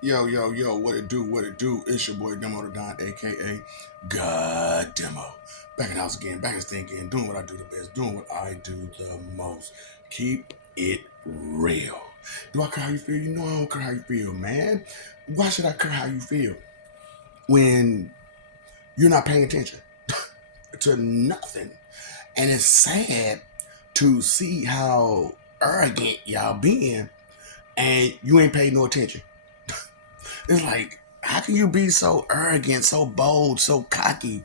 Yo, yo, yo, what it do, what it do? It's your boy Demo the Don, aka God Demo. Back in the house again, back in the thing again, doing what I do the best, doing what I do the most. Keep it real. Do I care how you feel? You know I don't care how you feel, man. Why should I care how you feel when you're not paying attention to nothing? And it's sad to see how arrogant y'all being and you ain't paid no attention. It's like, how can you be so arrogant, so bold, so cocky,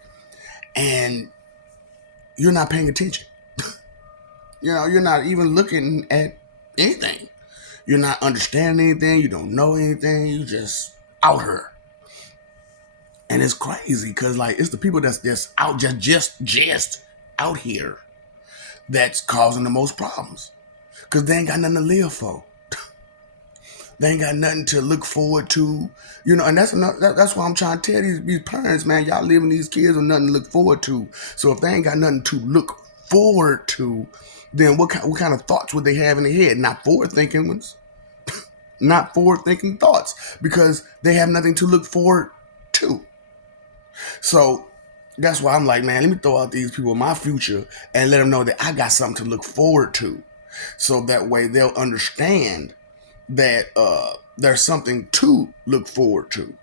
and you're not paying attention? You're not even looking at anything. You're not understanding anything. You don't know anything. You just out here. And it's crazy because like it's the people that's just out just out here that's causing the most problems. Cause they ain't got nothing to live for. They ain't got nothing to look forward to, and that's why I'm trying to tell these parents, man, y'all leaving these kids with nothing to look forward to. So if they ain't got nothing to look forward to, then what kind of thoughts would they have in their head? Not forward thinking ones, not forward thinking thoughts, because they have nothing to look forward to. So that's why I'm like, man, let me throw out these people my future and let them know that I got something to look forward to. So that way they'll understand that there's something to look forward to.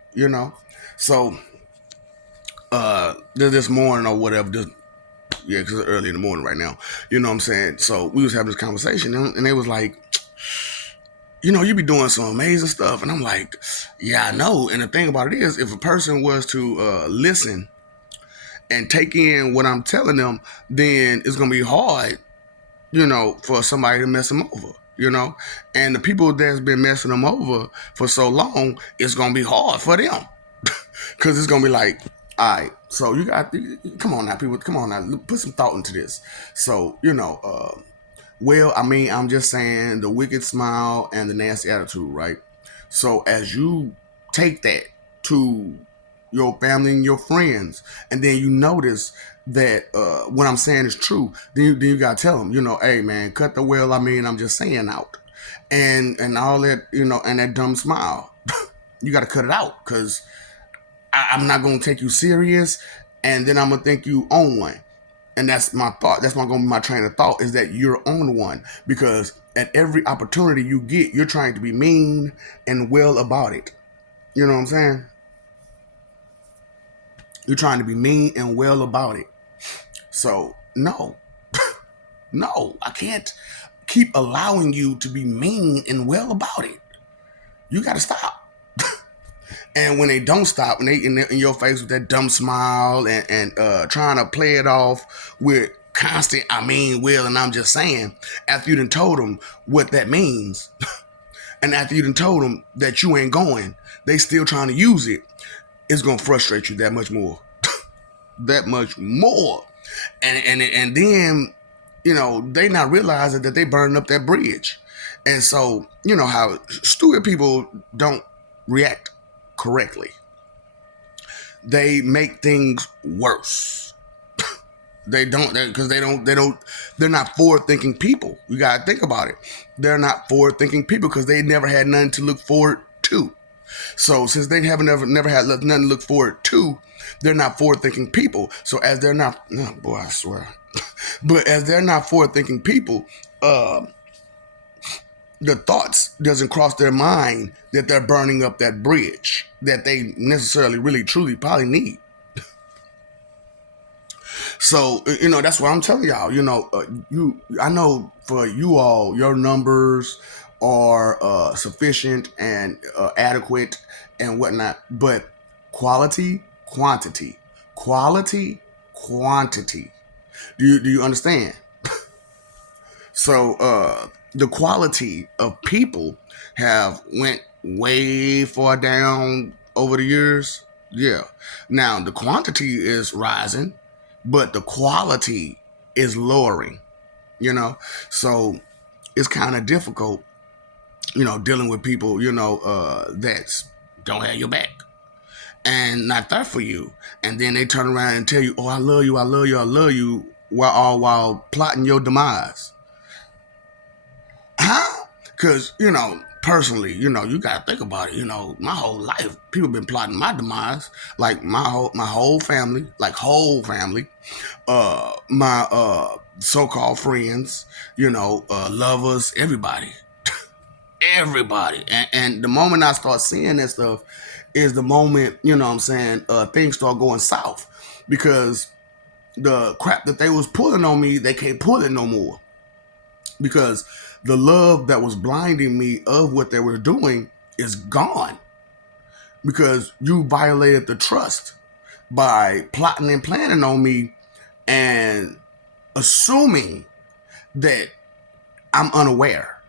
So this morning or whatever, because it's early in the morning right now, you know what I'm saying? So we was having this conversation and they was like, you be doing some amazing stuff. And I'm like, yeah, I know. And the thing about it is, if a person was to listen and take in what I'm telling them, then it's going to be hard, for somebody to mess them over. And the people that's been messing them over for so long, it's going to be hard for them. Because it's going to be like, all right, so come on now, people, come on now, put some thought into this. So, well, I mean, I'm just saying the wicked smile and the nasty attitude, right? So as you take that to your family and your friends, and then you notice that what I'm saying is true, then you gotta tell them, hey man, cut the well, I mean, I'm just saying out, and all that, and that dumb smile, you gotta cut it out, because I'm not gonna take you serious, and then I'm gonna think you own one. And that's my thought. That's gonna be my train of thought, is that you're on one, because at every opportunity you get, you're trying to be mean and well about it. You know what I'm saying? You're trying to be mean and well about it. So no, no, I can't keep allowing you to be mean and well about it. You got to stop. And when they don't stop, and they in your face with that dumb smile and trying to play it off with constant, I mean, well, and I'm just saying, after you done told them what that means, and after you done told them that you ain't going, they still trying to use it, it's going to frustrate you that much more. That much more. And then, they not realizing that they burning up that bridge. And so, you know how stupid people don't react correctly. They make things worse. They don't, because they're not forward thinking people. You gotta think about it. They're not forward thinking people because they never had nothing to look forward to. So since they haven't never had nothing to look forward to, they're not forward thinking people. So as they're not, oh boy, I swear. But as they're not forward thinking people, the thoughts doesn't cross their mind that they're burning up that bridge that they necessarily, really, truly, probably need. So that's what I'm telling y'all. I know for you all, your numbers are sufficient and adequate and whatnot, but quality, quantity, quality, quantity. Do you understand? So the quality of people have went way far down over the years. Yeah. Now the quantity is rising, but the quality is lowering. So it's kind of difficult, dealing with people, that don't have your back and not there for you, and then they turn around and tell you, "Oh, I love you, I love you, I love you," while plotting your demise. Huh? Because personally, you gotta think about it. My whole life, people been plotting my demise. Like my whole family, my so-called friends, lovers, everybody. And the moment I start seeing that stuff is the moment, what I'm saying, things start going south. Because the crap that they was pulling on me, they can't pull it no more. Because the love that was blinding me of what they were doing is gone. Because you violated the trust by plotting and planning on me and assuming that I'm unaware.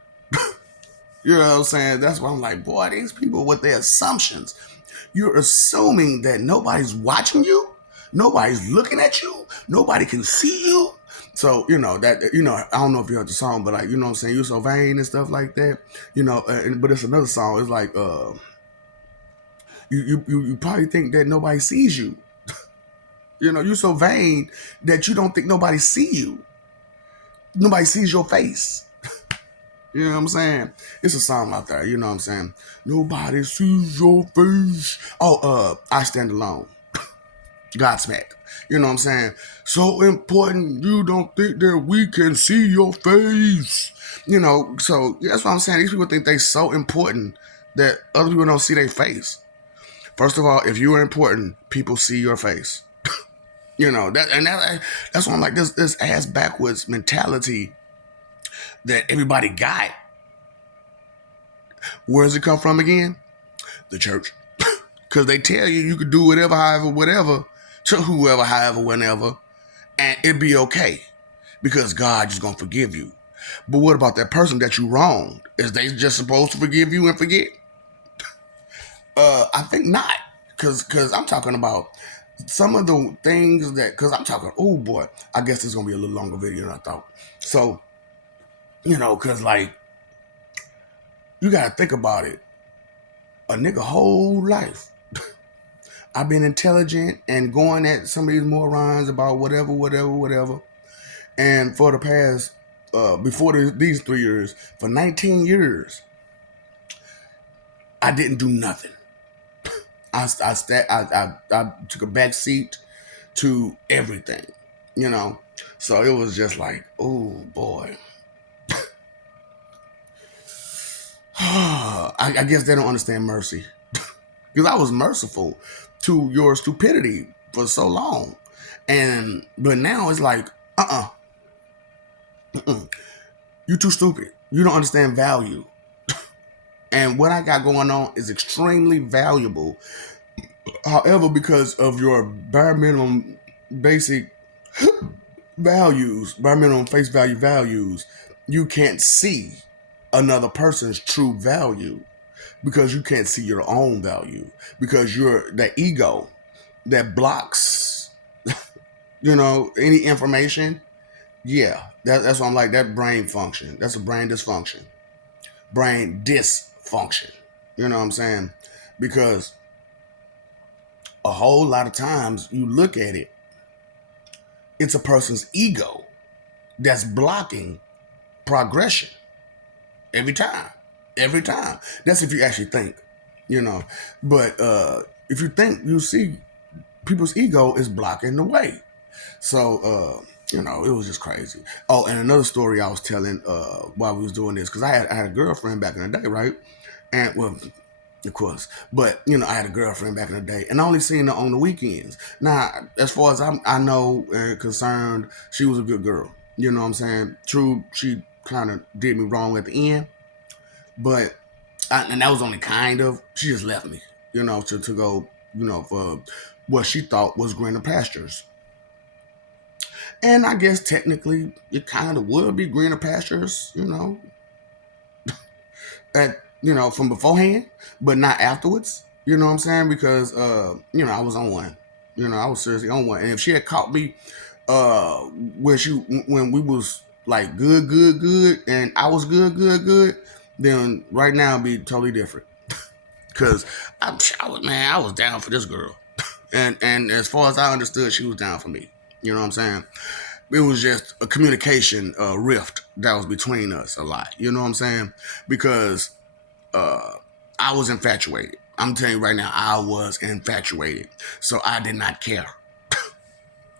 You know what I'm saying? That's why I'm like, boy, these people with their assumptions. You're assuming that nobody's watching you, nobody's looking at you, nobody can see you. So, I don't know if you heard the song, but like, you know what I'm saying? You're so vain and stuff like that. But it's another song. It's like, you probably think that nobody sees you. You're so vain that you don't think nobody see you. Nobody sees your face. You know what I'm saying? It's a song out there. You know what I'm saying? Nobody sees your face. Oh, I Stand Alone. Godsmack. You know what I'm saying? So important, you don't think that we can see your face. So that's what I'm saying. These people think they so important that other people don't see their face. First of all, if you are important, people see your face. That's why I'm like this ass backwards mentality that everybody got. Where does it come from again? The church. Because they tell you can do whatever, however, whatever, to whoever, however, whenever, and it'd be okay. Because God is going to forgive you. But what about that person that you wronged? Is they just supposed to forgive you and forget? I think not. Because I'm talking about some of the things because I'm talking, oh boy, I guess it's going to be a little longer video than I thought. So, because like, you got to think about it. A nigga whole life, I've been intelligent and going at some of these morons about whatever. And for the past, before these 3 years, for 19 years, I didn't do nothing. I took a back seat to everything, So it was just like, oh boy. I guess they don't understand mercy. Because I was merciful to your stupidity for so long. But now it's like, you too stupid. You don't understand value. And what I got going on is extremely valuable. However, because of your bare minimum basic values, bare minimum face value values, you can't see another person's true value because you can't see your own value because you're that ego that blocks, any information. Yeah, that's why I'm like that brain function. That's a brain dysfunction. Brain dysfunction. You know what I'm saying? Because a whole lot of times you look at it, it's a person's ego that's blocking progression every time. Every time. That's if you actually think, But if you think, you see people's ego is blocking the way. So, it was just crazy. Oh, and another story I was telling while we was doing this, because I had a girlfriend back in the day, right? And, well, of course. But, I had a girlfriend back in the day, and I only seen her on the weekends. Now, as far as I know and concerned, she was a good girl. You know what I'm saying? True, she kind of did me wrong at the end. But, and that was only kind of, she just left me, to go, for what she thought was greener pastures. And I guess technically it kind of would be greener pastures, from beforehand, but not afterwards. You know what I'm saying? Because I was on one. I was seriously on one. And if she had caught me when we was like good, and I was good, then right now it'd be totally different. Cause I was down for this girl. And as far as I understood, she was down for me. You know what I'm saying? It was just a communication rift that was between us a lot. You know what I'm saying? Because I was infatuated. I'm telling you right now, I was infatuated. So I did not care.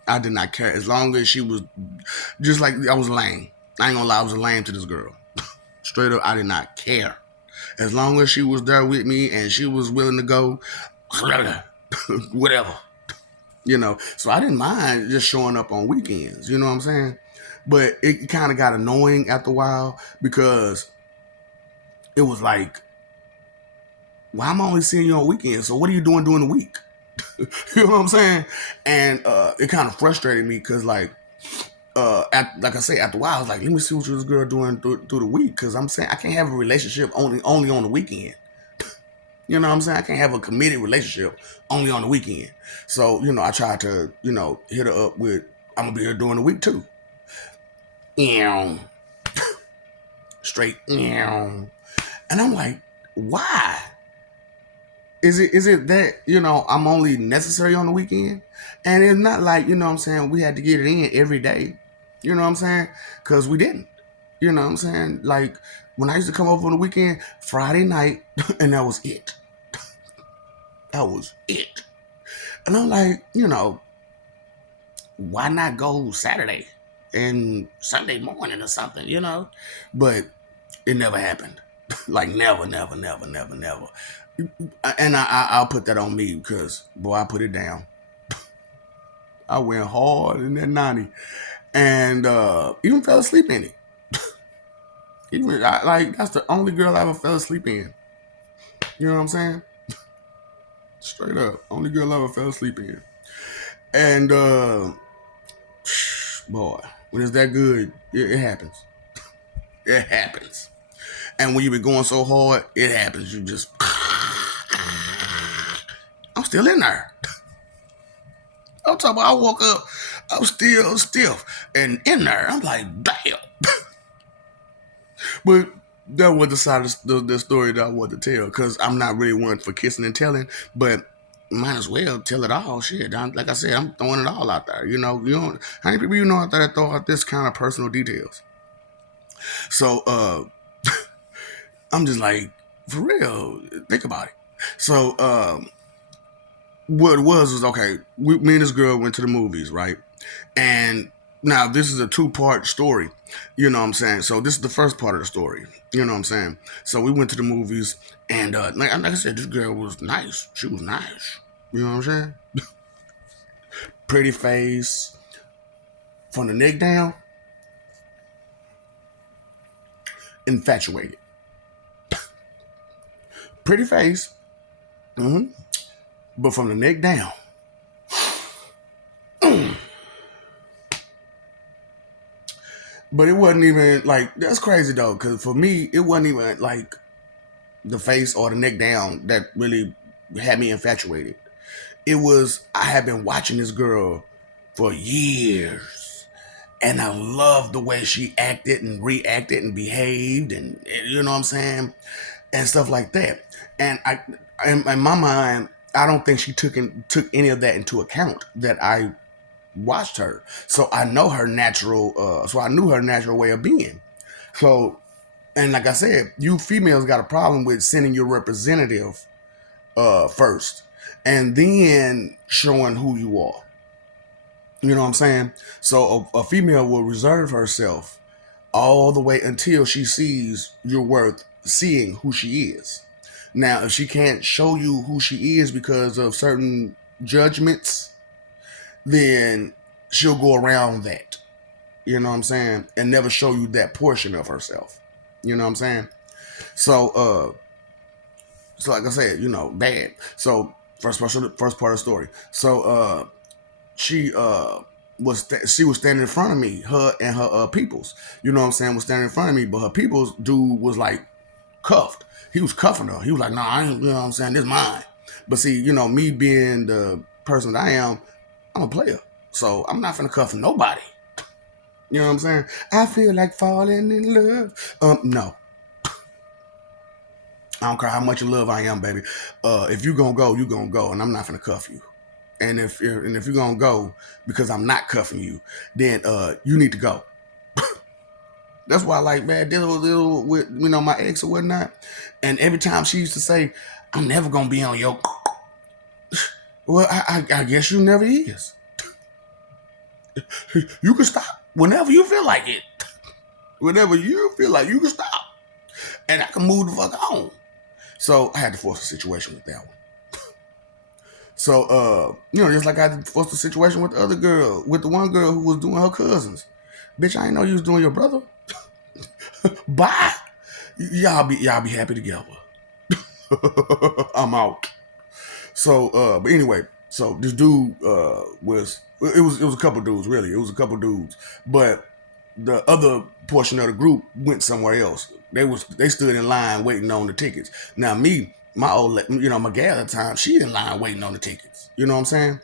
I did not care. As long as she was just like I was lame. I ain't gonna lie, I was a lame to this girl. Straight up, I did not care. As long as she was there with me and she was willing to go, whatever. So I didn't mind just showing up on weekends. You know what I'm saying? But it kind of got annoying after a while because it was like, why am I only seeing you on weekends? So what are you doing during the week? You know what I'm saying? And it kind of frustrated me because like I say, after a while, I was like, let me see what this girl doing through the week, because I'm saying I can't have a relationship only on the weekend. You know what I'm saying? I can't have a committed relationship only on the weekend. So I tried to hit her up with, I'm gonna be here during the week too. Straight. And I'm like, why? Is it that I'm only necessary on the weekend? And it's not like what I'm saying, we had to get it in every day. You know what I'm saying? Because we didn't. You know what I'm saying? Like when I used to come over on the weekend, Friday night, and that was it. That was it. And I'm like, why not go Saturday and Sunday morning or something, But it never happened. Like never. And I'll put that on me because, boy, I put it down. I went hard in that 90 and even fell asleep in it. That's the only girl I ever fell asleep in. You know what I'm saying? Straight up. Only girl I ever fell asleep in. And boy, when it's that good, it happens. It happens. And when you been going so hard, it happens. You just I'm still in there. I'm talking about I woke up, I was still stiff and in there. I'm like, damn. But that was the side of the story that I wanted to tell, because I'm not really one for kissing and telling, but might as well tell it all. Shit, like I said, I'm throwing it all out there. You don't. How many people out there that throw out this kind of personal details? So I'm just like, for real, think about it. So what it was okay. Me and this girl went to the movies, right? And now this is a 2-part story. You know what I'm saying? So this is the first part of the story. You know what I'm saying? So we went to the movies, and like I said, this girl was nice. She was nice. You know what I'm saying? Pretty face, from the neck down, infatuated. Pretty face, but from the neck down. But it wasn't even like, that's crazy though, because for me, it wasn't even like the face or the neck down that really had me infatuated. It was, I had been watching this girl for years, and I loved the way she acted and reacted and behaved, and you know what I'm saying, and stuff like that. And in my mind, I don't think she took any of that into account, that I watched her. So I know her natural. So I knew her natural way of being. So, and like I said, you females got a problem with sending your representative first, and then showing who you are. You know what I'm saying? So a female will reserve herself all the way until she sees you're worth seeing who she is. Now, if she can't show you who she is because of certain judgments, then she'll go around that. You know what I'm saying? And never show you that portion of herself. You know what I'm saying? So like I said, bad. So first part of the story. So she she was standing in front of me, her and her peoples. You know what I'm saying? Was standing in front of me, but her peoples dude was like cuffed. He was cuffing her. He was like, "No, I ain't." You know what I'm saying? This is mine. But see, me being the person that I am, I'm a player, so I'm not finna cuff nobody. You know what I'm saying? I feel like falling in love. No. I don't care how much in love I am, baby. If you gonna go, you gonna go, and I'm not gonna cuff you. And if you're gonna go because I'm not cuffing you, then you need to go. That's why, like, man, dealing with my ex or whatnot, and every time she used to say, "I'm never gonna be on your," well, I guess you never is. You can stop whenever you feel like it. Whenever you feel like you can stop, and I can move the fuck on. So I had to force a situation with that one. So just like I had to force the situation with the other girl, with the one girl who was doing her cousins. Bitch, I didn't know you was doing your brother. Bye. Y'all be happy together. I'm out. So but anyway, so this dude was a couple dudes, really. It was a couple dudes. But the other portion of the group went somewhere else. They stood in line waiting on the tickets. Now me, my gal at the time, she in line waiting on the tickets. You know what I'm saying?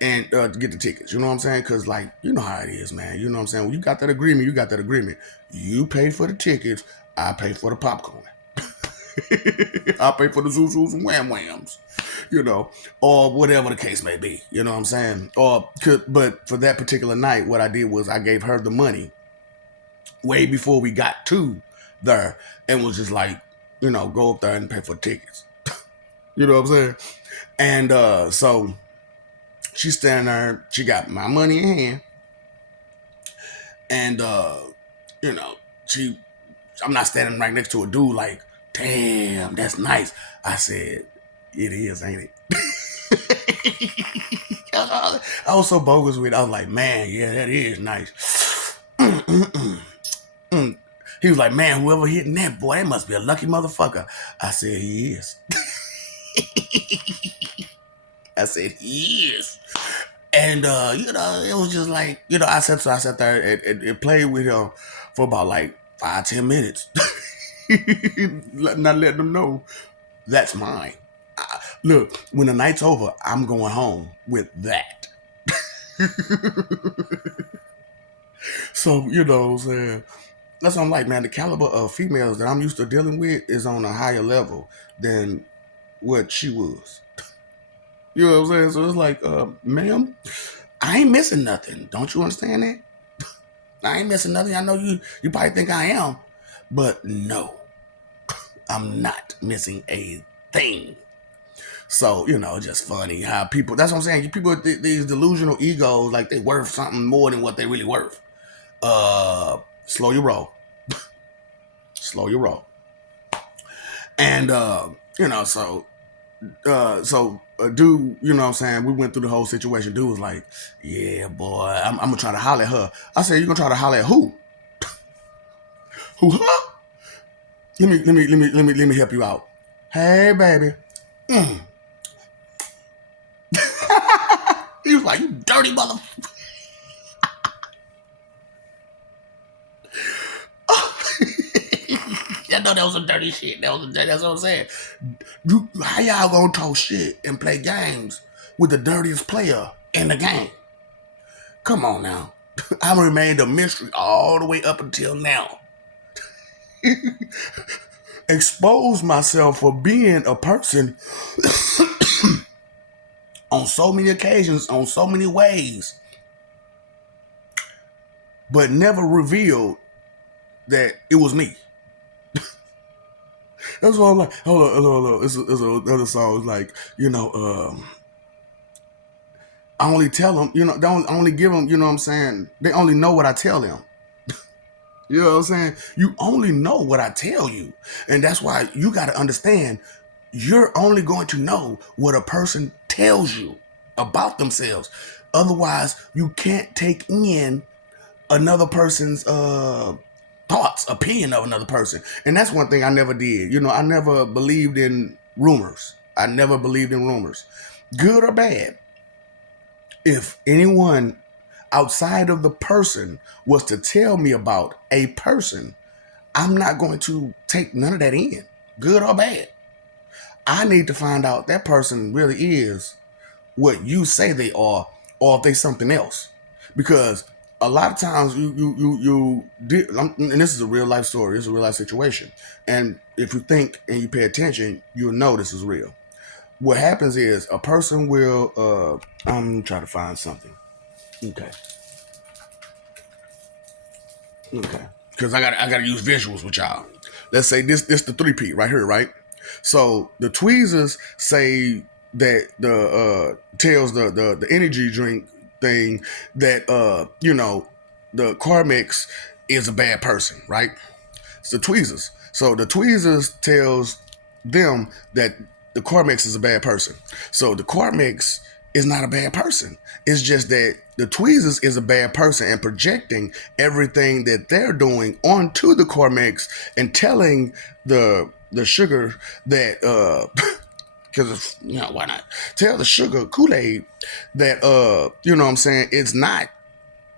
And to get the tickets. You know what I'm saying? Because, like, you know how it is, man. You know what I'm saying? When you got that agreement, you got that agreement. You pay for the tickets, I pay for the popcorn. I pay for the zoos and wham whams, or whatever the case may be. You know what I'm saying? But for that particular night, what I did was I gave her the money way before we got to there, and was just like, go up there and pay for tickets. You know what I'm saying? And so she's standing there. She got my money in hand, and I'm not standing right next to a dude like, damn, that's nice. I said, it is, ain't it? I was so bogus with it. I was like, man, yeah, that is nice. He was like, man, whoever hitting that, boy, that must be a lucky motherfucker. I said, he is. I said, he is. And, it was just like, I sat there and played with him for about like 5-10 minutes. Not letting them know that's mine. Look, when the night's over, I'm going home with that. So, what I'm saying? That's what I'm like, man. The caliber of females that I'm used to dealing with is on a higher level than what she was. You know what I'm saying? So it's like, ma'am, I ain't missing nothing. Don't you understand that? I ain't missing nothing. I know you probably think I am, but no, I'm not missing a thing. So, just funny how people, that's what I'm saying. People with these delusional egos, like they worth something more than what they really worth. Slow your roll. Slow your roll. And, so a dude, you know what I'm saying, we went through the whole situation. Dude was like, yeah, boy, I'm going to try to holler at her. I said, you going to try to holler at who? Who, huh? Let me help you out. Hey, baby. He was like, you dirty mother. I know that was some dirty shit. That's what I'm saying. How y'all gonna talk shit and play games with the dirtiest player in the game? Come on now. I've remained a mystery all the way up until now. Expose myself for being a person on so many occasions, on so many ways, but never revealed that it was me. That's why I'm like, hold on. It's another song. It's like, I only tell them, don't only give them, you know what I'm saying? They only know what I tell them. You know what I'm saying? You only know what I tell you. And that's why you got to understand, you're only going to know what a person tells you about themselves. Otherwise, you can't take in another person's thoughts, opinion of another person. And that's one thing I never did. I never believed in rumors. Good or bad. If anyone outside of the person was to tell me about a person, I'm not going to take none of that in, good or bad. I need to find out that person really is what you say they are, or if they something else. Because a lot of times you did, and this is a real life story, this is a real life situation. And if you think and you pay attention, you'll know this is real. What happens is a person will, I'm trying to find something. Okay. because I gotta use visuals with y'all. Let's say this the 3P right here, right? So the tweezers say that the tells the energy drink thing that the Carmex is a bad person, right? It's the tweezers. So the tweezers tells them that the Carmex is a bad person. So the Carmex is not a bad person. It's just that the tweezers is a bad person and projecting everything that they're doing onto the Carmex and telling the sugar that because why not tell the sugar Kool-Aid that what I'm saying, it's not,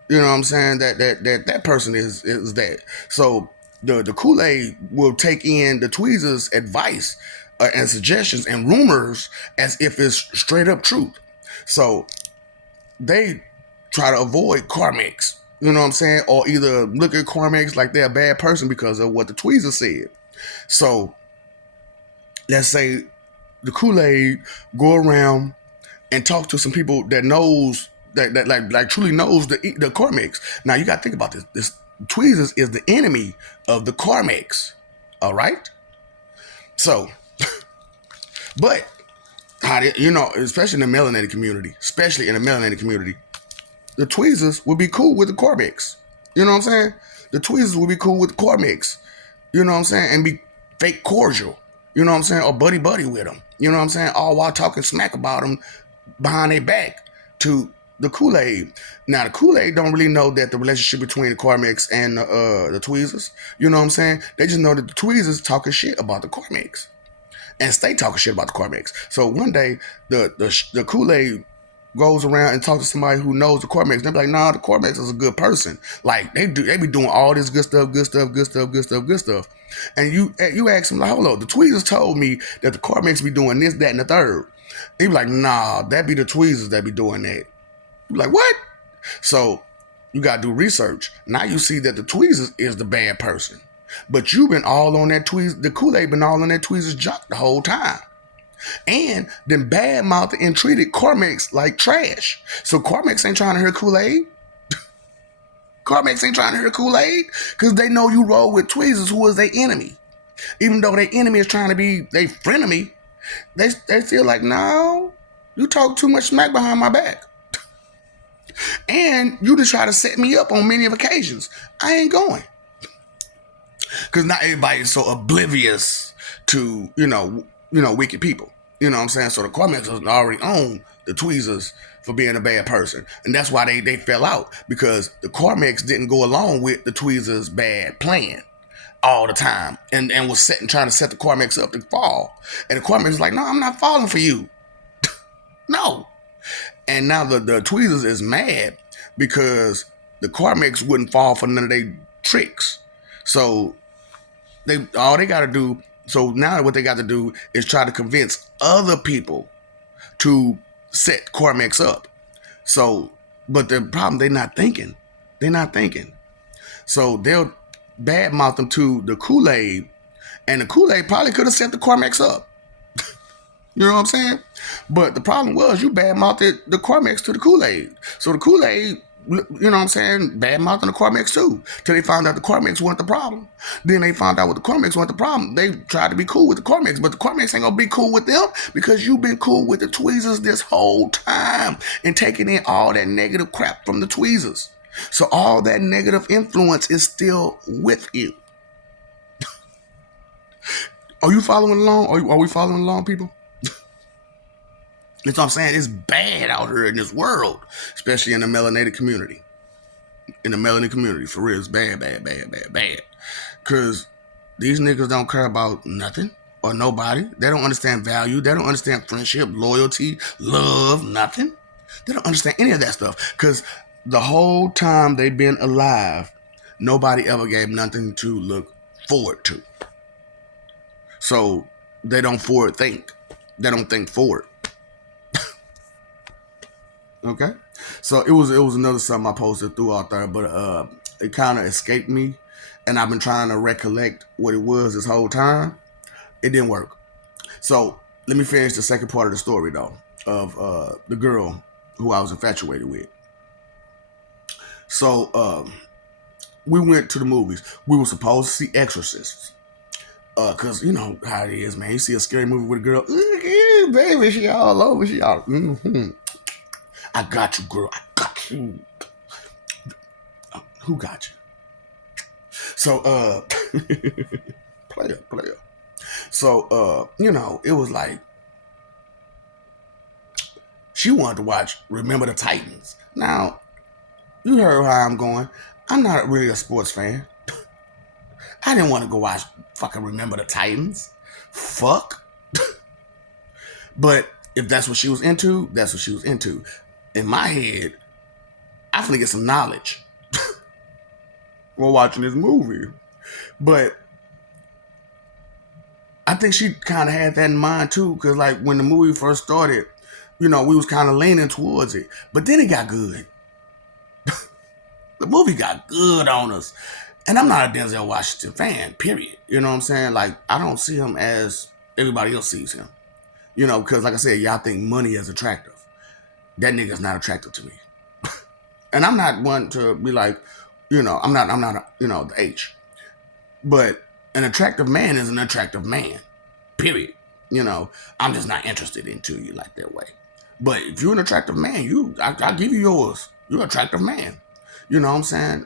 what I'm saying, that person is that. So the Kool-Aid will take in the tweezers advice and suggestions and rumors as if it's straight up truth. So they try to avoid Carmex, you know what I'm saying, or either look at Carmex like they're a bad person because of what the tweezers said. So let's say the Kool-Aid go around and talk to some people that knows that like truly knows the Carmex. Now you got to think about this. This tweezers is the enemy of the Carmex. All right. So, but how did, especially in the melanated community, the tweezers would be cool with the Carmex. You know what I'm saying? The tweezers would be cool with the Carmex. You know what I'm saying? And be fake cordial. You know what I'm saying? Or buddy with them. You know what I'm saying? All while talking smack about them behind their back to the Kool-Aid. Now the Kool-Aid don't really know that the relationship between the Carmex and the tweezers. You know what I'm saying? They just know that the tweezers talking shit about the Carmex and stay talking shit about the Carmex. So one day the Kool-Aid goes around and talks to somebody who knows the Carmex. They're like, nah, the Carmex is a good person. Like they be doing all this good stuff. And you ask them, like, hold on, the tweezers told me that the Carmex be doing this, that, and the third. They be like, nah, that be the tweezers that be doing that. You be like, what? So you gotta do research. Now you see that the tweezers is the bad person. But you've been all on that tweezers, the Kool-Aid been all on that tweezers junk the whole time. And then bad-mouthed and treated Carmex like trash. So Carmex ain't trying to hear Kool-Aid. Carmex ain't trying to hear Kool-Aid because they know you roll with tweezers who is their enemy. Even though their enemy is trying to be their frenemy, they feel like, no, you talk too much smack behind my back. And you just try to set me up on many of occasions. I ain't going. Because not everybody is so oblivious to, wicked people. You know what I'm saying? So the Carmex already own the tweezers for being a bad person. And that's why they fell out. Because the Carmex didn't go along with the tweezers' bad plan all the time. And was trying to set the Carmex up to fall. And the Carmex is like, no, I'm not falling for you. No. And now the tweezers is mad because the Carmex wouldn't fall for none of their tricks. So all they got to do, so now what they got to do is try to convince other people to set Carmex up. So, but the problem, they're not thinking. So they'll badmouth them to the Kool-Aid, and the Kool-Aid probably could have set the Carmex up. You know what I'm saying? But the problem was you badmouthed the Carmex to the Kool-Aid. So the Kool-Aid, you know what I'm saying, badmouthing the Carmex too. Till they found out the Carmex wasn't the problem. Then they found out what the Carmex wasn't the problem. They tried to be cool with the Carmex, but the Carmex ain't gonna be cool with them because you've been cool with the tweezers this whole time and taking in all that negative crap from the tweezers. So all that negative influence is still with you. Are you following along? Are we following along, people? That's what I'm saying. It's bad out here in this world, especially in the melanated community. In the melanated community, for real, it's bad. Because these niggas don't care about nothing or nobody. They don't understand value. They don't understand friendship, loyalty, love, nothing. They don't understand any of that stuff. Because the whole time they've been alive, nobody ever gave nothing to look forward to. So they don't forward think. They don't think forward. Okay, so it was another something I posted through out there, but it kind of escaped me, and I've been trying to recollect what it was this whole time. It didn't work. So let me finish the second part of the story though, of the girl who I was infatuated with. So we went to the movies. We were supposed to see Exorcists. Cause you know how it is, man. You see a scary movie with a girl, baby, she all over, she all. I got you, girl. I got you. Who got you? So, player. So, you know, it was like she wanted to watch Remember the Titans. Now, you heard how I'm going. I'm not really a sports fan. I didn't want to go watch fucking Remember the Titans. Fuck. But if that's what she was into, that's what she was into. In my head, I finna get some knowledge while watching this movie. But I think she kind of had that in mind too, because like when the movie first started, you know, we was kind of leaning towards it. But then it got good. The movie got good on us. And I'm not a Denzel Washington fan, period. You know what I'm saying? Like, I don't see him as everybody else sees him. You know, because like I said, y'all think money is attractive. That nigga's not attractive to me. And I'm not one to be like, you know, I'm not, you know, the H. But an attractive man is an attractive man, period. You know, I'm just not interested into you like that way. But if you're an attractive man, I'll give you yours. You're an attractive man. You know what I'm saying?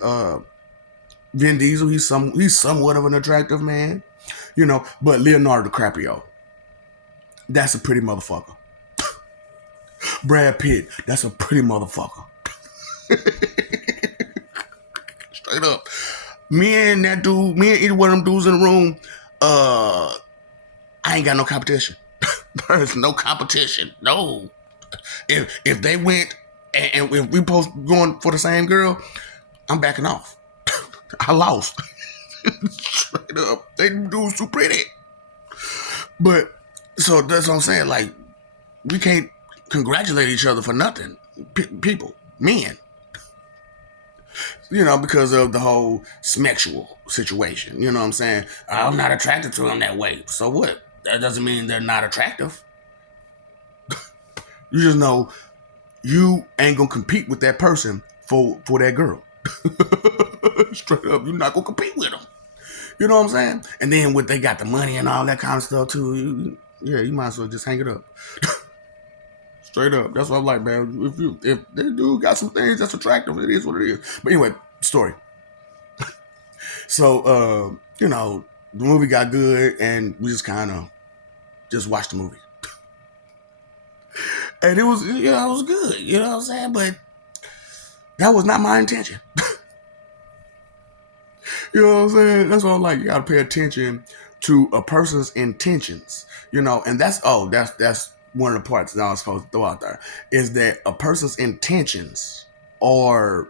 Vin Diesel, he's somewhat of an attractive man. You know, but Leonardo DiCaprio, that's a pretty motherfucker. Brad Pitt, that's a pretty motherfucker. Straight up. Me and either one of them dudes in the room, I ain't got no competition. There's no competition. No. If they went and if we both going for the same girl, I'm backing off. I lost. Straight up. They dudes too pretty. But so that's what I'm saying. Like, we can't congratulate each other for nothing. People, men. You know, because of the whole smexual situation. You know what I'm saying? I'm not attracted to them that way. So what? That doesn't mean they're not attractive. You just know you ain't gonna compete with that person for that girl. Straight up, you're not gonna compete with them. You know what I'm saying? And then when they got the money and all that kind of stuff too, you might as well just hang it up. Straight up. That's what I'm like, man. If they do got some things that's attractive, it is what it is. But anyway, story. So, you know, the movie got good and we just kind of just watched the movie. And it was, you know, it was good. You know what I'm saying? But that was not my intention. You know what I'm saying? That's why I'm like, you gotta pay attention to a person's intentions. You know, and that's one of the parts that I was supposed to throw out there, is that a person's intentions are,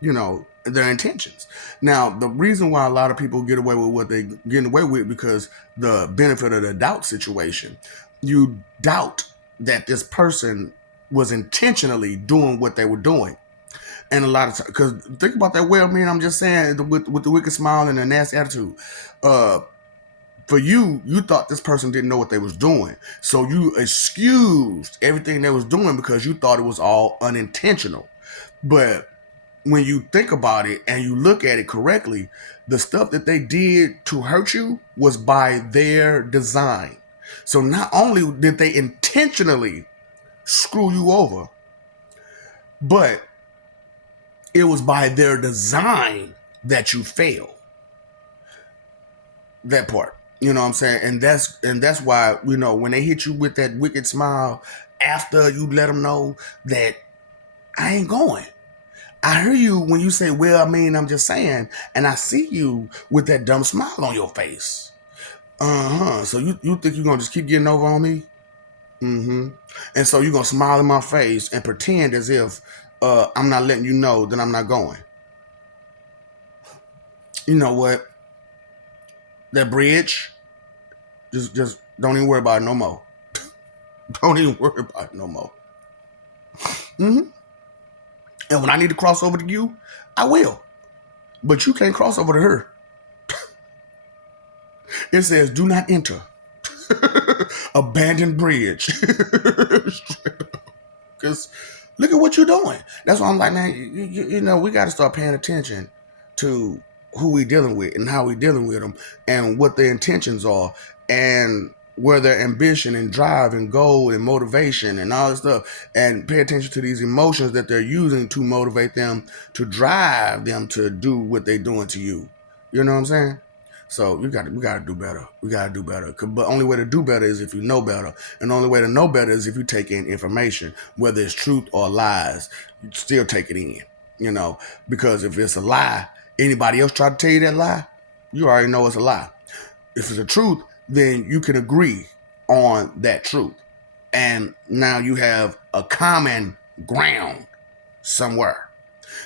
you know, their intentions. Now, the reason why a lot of people get away with what they get away with, because the benefit of the doubt situation, you doubt that this person was intentionally doing what they were doing. And a lot of times, because think about that well, man, I'm just saying, with the wicked smile and the nasty attitude. For you thought this person didn't know what they was doing. So you excused everything they was doing because you thought it was all unintentional. But when you think about it and you look at it correctly, the stuff that they did to hurt you was by their design. So not only did they intentionally screw you over, but it was by their design that you failed. That part. You know what I'm saying? And that's why, you know, when they hit you with that wicked smile after you let them know that I ain't going. I hear you when you say, well, I mean, I'm just saying, and I see you with that dumb smile on your face. So you think you're going to just keep getting over on me? And so you're going to smile in my face and pretend as if I'm not letting you know that I'm not going. You know what? That bridge, just don't even worry about it no more. Don't even worry about it no more. And when I need to cross over to you, I will. But you can't cross over to her. It says, do not enter. Abandoned bridge. Because look at what you're doing. That's why I'm like, man, you know, we got to start paying attention to who we dealing with and how we dealing with them and what their intentions are and where their ambition and drive and goal and motivation and all this stuff, and pay attention to these emotions that they're using to motivate them, to drive them to do what they're doing to you. You know what I'm saying? So we got to do better. We got to do better. But only way to do better is if you know better, and the only way to know better is if you take in information, whether it's truth or lies. You still take it in. You know, because if it's a lie, anybody else try to tell you that lie, you already know it's a lie. If it's a truth, then you can agree on that truth. And now you have a common ground somewhere.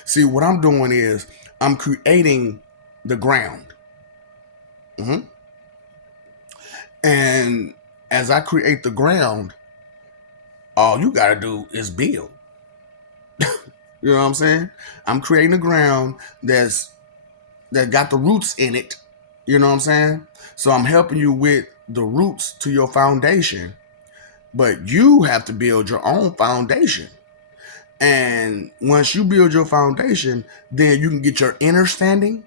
See, what I'm doing is I'm creating the ground. Mm-hmm. And as I create the ground, all you got to do is build. You know what I'm saying? I'm creating the ground that got the roots in it. You know what I'm saying? So I'm helping you with the roots to your foundation, but you have to build your own foundation. And once you build your foundation, then you can get your understanding.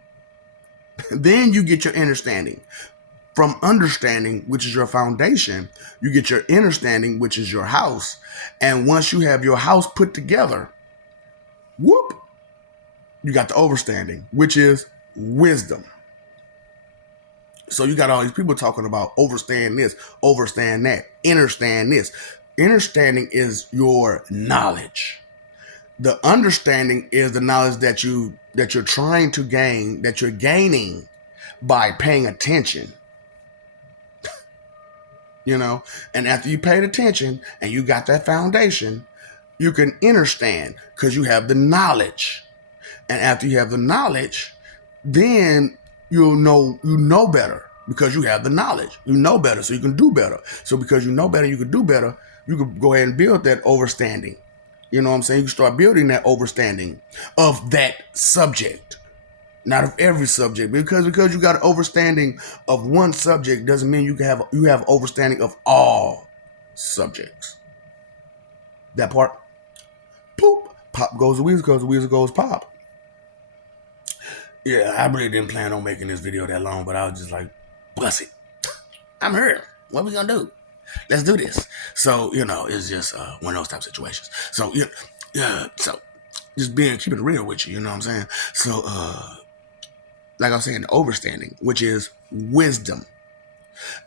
Then you get your understanding. From understanding, which is your foundation, you get your understanding, which is your house. And once you have your house put together, whoop, you got the overstanding, which is wisdom. So you got all these people talking about overstand this, overstand that, understand this. Understanding is your knowledge. The understanding is the knowledge that you're trying to gain, that you're gaining by paying attention. You know, and after you paid attention and you got that foundation, you can understand because you have the knowledge. And after you have the knowledge, then you know better because you have the knowledge. You know better, so you can do better. So because you know better, you can do better. You can go ahead and build that overstanding. You know what I'm saying? You can start building that overstanding of that subject, not of every subject. Because you got an overstanding of one subject doesn't mean you have overstanding of all subjects. That part, poop, pop goes the weasel, goes the weasel goes pop. Yeah, I really didn't plan on making this video that long, but I was just like, bust it. I'm here. What are we gonna do? Let's do this. So, it's just one of those type of situations. So, so just keeping it real with you, you know what I'm saying? So, like I was saying, the overstanding, which is wisdom,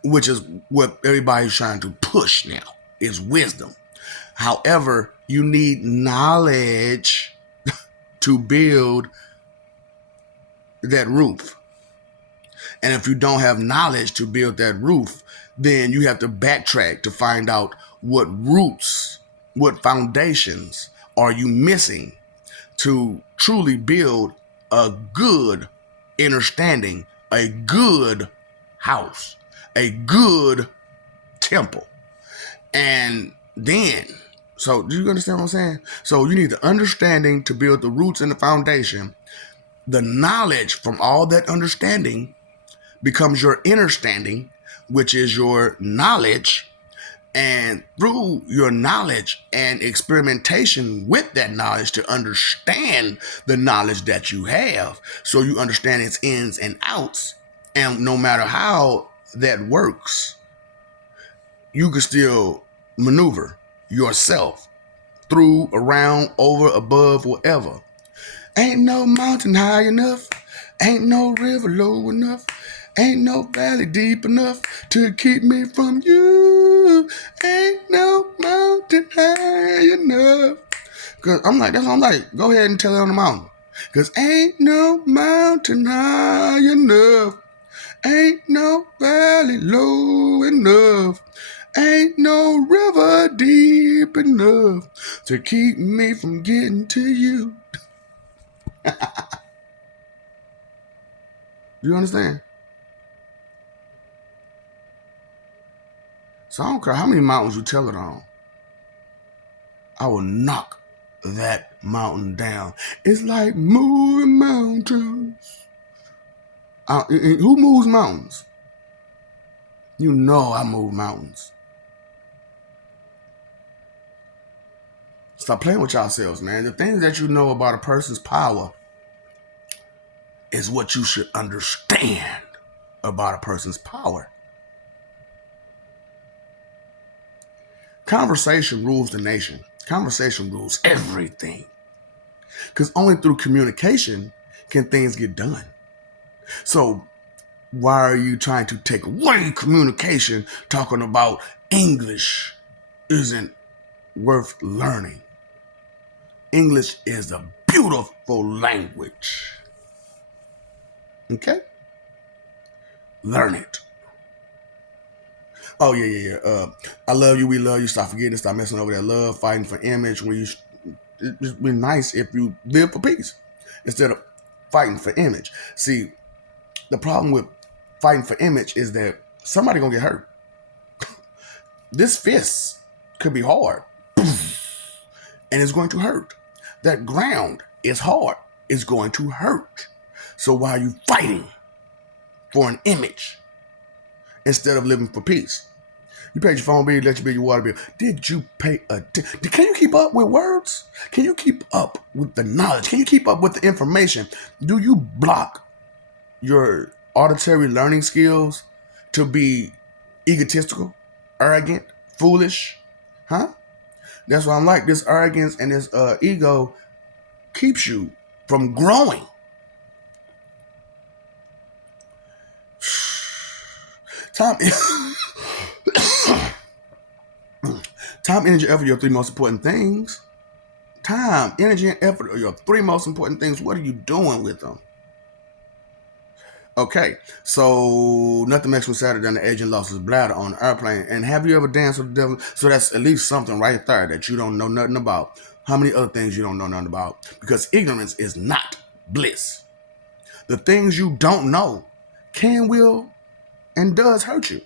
which is what everybody's trying to push now, is wisdom. However, you need knowledge to build that roof. And if you don't have knowledge to build that roof, then you have to backtrack to find out what roots, what foundations are you missing to truly build a good understanding, a good house, a good temple. And then, so do you understand what I'm saying? So you need the understanding to build the roots and the foundation. The knowledge from all that understanding becomes your understanding, which is your knowledge. And through your knowledge and experimentation with that knowledge to understand the knowledge that you have, so you understand its ins and outs. And no matter how that works, you can still maneuver yourself through, around, over, above, whatever. Ain't no mountain high enough. Ain't no river low enough. Ain't no valley deep enough to keep me from you. Ain't no mountain high enough. Cause I'm like, that's what I'm like. Go ahead and tell it on the mountain. Cause ain't no mountain high enough. Ain't no valley low enough. Ain't no river deep enough to keep me from getting to you. Do you understand? So I don't care how many mountains you tell it on. I will knock that mountain down. It's like moving mountains. Who moves mountains? You know I move mountains. Stop playing with yourselves, man. The things that you know about a person's power is what you should understand about a person's power. Conversation rules the nation. Conversation rules everything. Because only through communication can things get done. So why are you trying to take away communication talking about English isn't worth learning? English is a beautiful language. Okay? Learn it. Oh, yeah. I love you, we love you. Stop forgetting, stop messing over that love, fighting for image. When you, it'd be nice if you live for peace instead of fighting for image. See, the problem with fighting for image is that somebody gonna get hurt. This fist could be hard, and it's going to hurt. That ground is hard. It's going to hurt. So why are you fighting for an image instead of living for peace? You paid your phone bill, let you pay your water bill. Did you pay attention? Can you keep up with words? Can you keep up with the knowledge? Can you keep up with the information? Do you block your auditory learning skills to be egotistical, arrogant, foolish? Huh? That's why I'm like, this arrogance and this ego keeps you from growing. Time, time, energy, effort are your three most important things. Time, energy, and effort are your three most important things. What are you doing with them? Okay, so nothing makes me sadder than the agent lost his bladder on an airplane. And have you ever danced with the devil? So that's at least something right there that you don't know nothing about. How many other things you don't know nothing about? Because ignorance is not bliss. The things you don't know can, will, and does hurt you.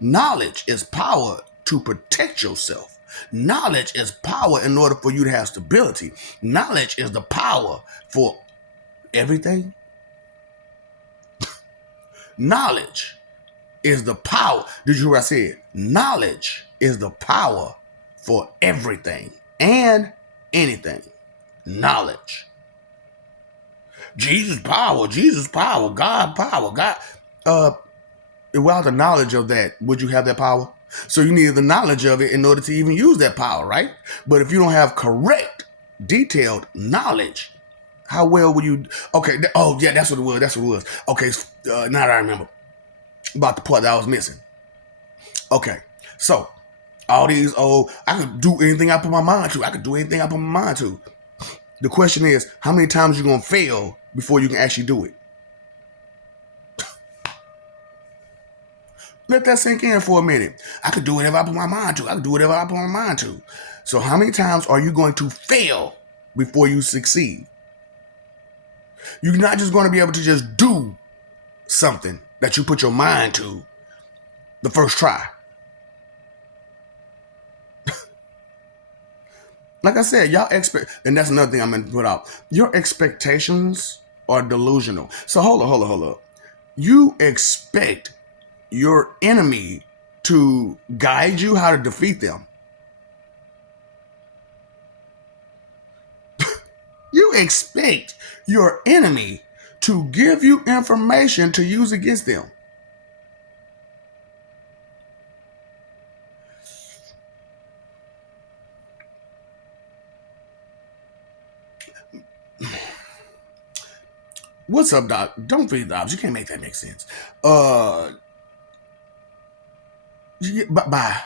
Knowledge is power to protect yourself. Knowledge is power in order for you to have stability. Knowledge is the power for everything. Knowledge is the power. Did you hear what I said? Knowledge is the power for everything and anything. Knowledge. Jesus power, God power, God. Without the knowledge of that, would you have that power? So you need the knowledge of it in order to even use that power, right? But if you don't have correct, detailed knowledge, how well will you? Okay. Oh yeah, that's what it was. Okay. Now that I remember about the part that I was missing. Okay. So all these I could do anything I put my mind to. The question is, how many times you gonna fail before you can actually do it? Let that sink in for a minute. I could do whatever I put my mind to. So how many times are you going to fail before you succeed? You're not just going to be able to just do something that you put your mind to the first try. Like I said, y'all expect, and that's another thing I'm going to put out. Your expectations are delusional. So hold up. You expect your enemy to guide you how to defeat them. You expect your enemy to give you information to use against them. What's up, Doc? Don't feed the ops. You can't make that make sense. Bye.